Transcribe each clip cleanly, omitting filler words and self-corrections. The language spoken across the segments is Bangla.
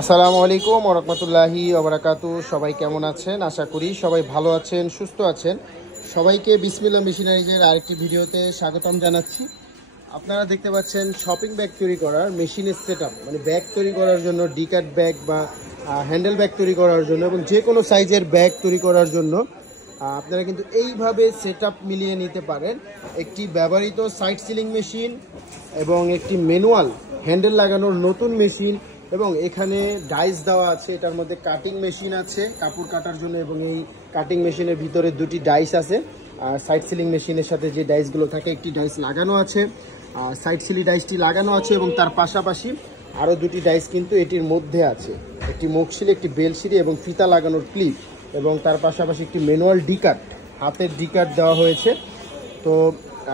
আসসালামু আলাইকুম ওয়া রাহমাতুল্লাহি ওয়া বারাকাতুহু। সবাই কেমন আছেন? আশা করি সবাই ভালো আছেন, সুস্থ আছেন। সবাইকে বিসমিল্লাহ মেশিনারিজের আরেকটি ভিডিওতে স্বাগতম জানাচ্ছি। আপনারা দেখতে পাচ্ছেন শপিং ব্যাগ তৈরি করার মেশিনের সেটআপ, মানে ব্যাগ তৈরি করার জন্য ডিকাট ব্যাগ বা হ্যান্ডেল ব্যাগ তৈরি করার জন্য এবং যে কোনো সাইজের ব্যাগ তৈরি করার জন্য আপনারা কিন্তু এইভাবে সেটআপ মিলিয়ে নিতে পারেন। একটি ব্যবহৃত সাইড সিলিং মেশিন এবং একটি ম্যানুয়াল হ্যান্ডেল লাগানোর নতুন মেশিন এবং এখানে ডাইস দেওয়া আছে। এটার মধ্যে কাটিং মেশিন আছে কাপড় কাটার জন্য এবং এই কাটিং মেশিনের ভিতরে দুটি ডাইস আছে। আর সাইড সিলিং মেশিনের সাথে যে ডাইসগুলো থাকে একটি ডাইস লাগানো আছে, সাইড সিলি ডাইসটি লাগানো আছে এবং তার পাশাপাশি আরও দুটি ডাইস কিন্তু এটির মধ্যে আছে, একটি মুখশিলি, একটি বেলশিলি এবং ফিতা লাগানোর ক্লিপ এবং তার পাশাপাশি একটি ম্যানুয়াল ডিকাট, হাতের ডিকাট দেওয়া হয়েছে। তো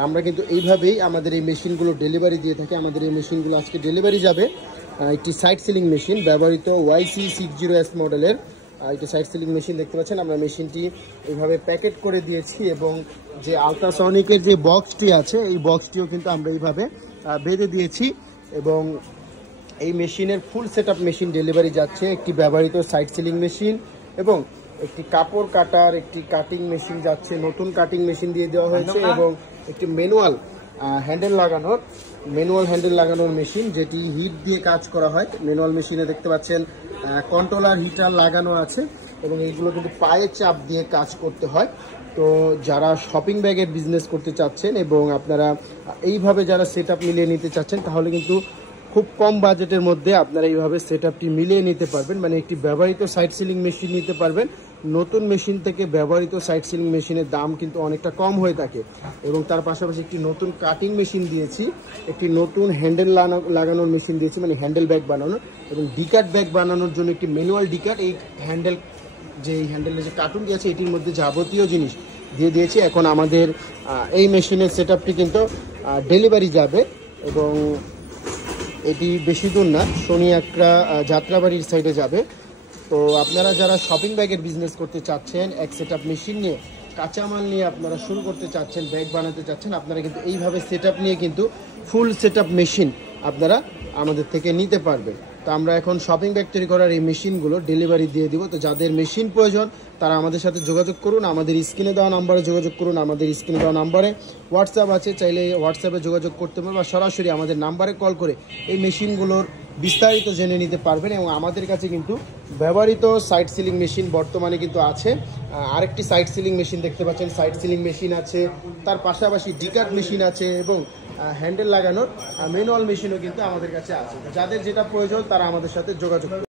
আমরা কিন্তু এইভাবেই আমাদের এই মেশিনগুলো ডেলিভারি দিয়ে থাকি। আমাদের এই মেশিনগুলো আজকে ডেলিভারি যাবে। একটি সাইড সিলিং মেশিন ব্যবহৃত YC60S মডেলের একটি সাইড সিলিং মেশিন দেখতে পাচ্ছেন। আমরা মেশিনটি এইভাবে প্যাকেট করে দিয়েছি এবং যে আলট্রাসনিকের যে বক্সটি আছে এই বক্সটিও কিন্তু আমরা এইভাবে বেঁধে দিয়েছি এবং এই মেশিনের ফুল সেটআপ মেশিন ডেলিভারি যাচ্ছে। একটি ব্যবহৃত সাইড সিলিং মেশিন এবং একটি কাপড় কাটার একটি কাটিং মেশিন যাচ্ছে, নতুন কাটিং মেশিন দিয়ে দেওয়া হয়েছে এবং একটি ম্যানুয়াল হ্যান্ডেল লাগানোর মেশিন যেটি হিট দিয়ে কাজ করা হয়। ম্যানুয়াল মেশিনে দেখতে পাচ্ছেন কন্ট্রোলার হিটার লাগানো আছে এবং এইগুলো কিন্তু পায়ে চাপ দিয়ে কাজ করতে হয়। তো যারা শপিং ব্যাগের বিজনেস করতে চাচ্ছেন এবং আপনারা এইভাবে যারা সেটআপ মিলিয়ে নিতে চাচ্ছেন তাহলে কিন্তু খুব কম বাজেটের মধ্যে আপনারা এইভাবে সেটআপটি মিলিয়ে নিতে পারবেন। মানে একটি ব্যবহৃত সাইড সিলিং মেশিন নিতে পারবেন। নতুন মেশিন থেকে ব্যবহৃত সাইড সিলিং মেশিনের দাম কিন্তু অনেকটা কম হয়ে থাকে এবং তার পাশাপাশি একটি নতুন কাটিং মেশিন দিয়েছি, একটি নতুন হ্যান্ডেল লাগানোর মেশিন দিয়েছি, মানে হ্যান্ডেল ব্যাগ বানানোর এবং ডিকাট ব্যাগ বানানোর জন্য একটি ম্যানুয়াল ডিকাট। এই হ্যান্ডেলের যে কার্টুন দিয়েছে এটির মধ্যে যাবতীয় জিনিস দিয়ে দিয়েছি। এখন আমাদের এই মেশিনের সেটআপটি কিন্তু ডেলিভারি যাবে এবং এটি বেশি দূর না, শনিয়াকড়া যাত্রাবাড়ির সাইডে যাবে। তো আপনারা যারা শপিং ব্যাগের বিজনেস করতে চাচ্ছেন, এক সেটআপ মেশিন নিয়ে কাঁচামাল নিয়ে আপনারা শুরু করতে চাচ্ছেন, ব্যাগ বানাতে চাচ্ছেন, আপনারা কিন্তু এইভাবে সেটআপ নিয়ে কিন্তু ফুল সেটআপ মেশিন আপনারা আমাদের থেকে নিতে পারবেন। তো আমরা এখন শপিং ব্যাগ তৈরি করার এই মেশিনগুলো ডেলিভারি দিয়ে দিব। তো যাদের মেশিন প্রয়োজন তারা আমাদের সাথে যোগাযোগ করুন, আমাদের স্ক্রিনে দেওয়া নাম্বারে যোগাযোগ করুন। আমাদের স্ক্রিনে দেওয়া নাম্বারে হোয়াটসঅ্যাপ আছে, চাইলে হোয়াটসঅ্যাপে যোগাযোগ করতে পারবেন বা সরাসরি আমাদের নাম্বারে কল করে এই মেশিনগুলোর বিস্তারিত জেনে নিতে পারবেন। এবং আমাদের কাছে কিন্তু ব্যবহৃত সাইড সিলিং মেশিন বর্তমানে কিন্তু আছে। আরেকটি সাইড সিলিং মেশিন দেখতে পাচ্ছেন, সাইড সিলিং মেশিন আছে, তার পাশাপাশি ডিকাট মেশিন আছে এবং হ্যান্ডেল লাগানোর ম্যানুয়াল মেশিনও কিন্তু আমাদের কাছে আছে। যাদের যেটা প্রয়োজন তারা আমাদের সাথে যোগাযোগ করুন।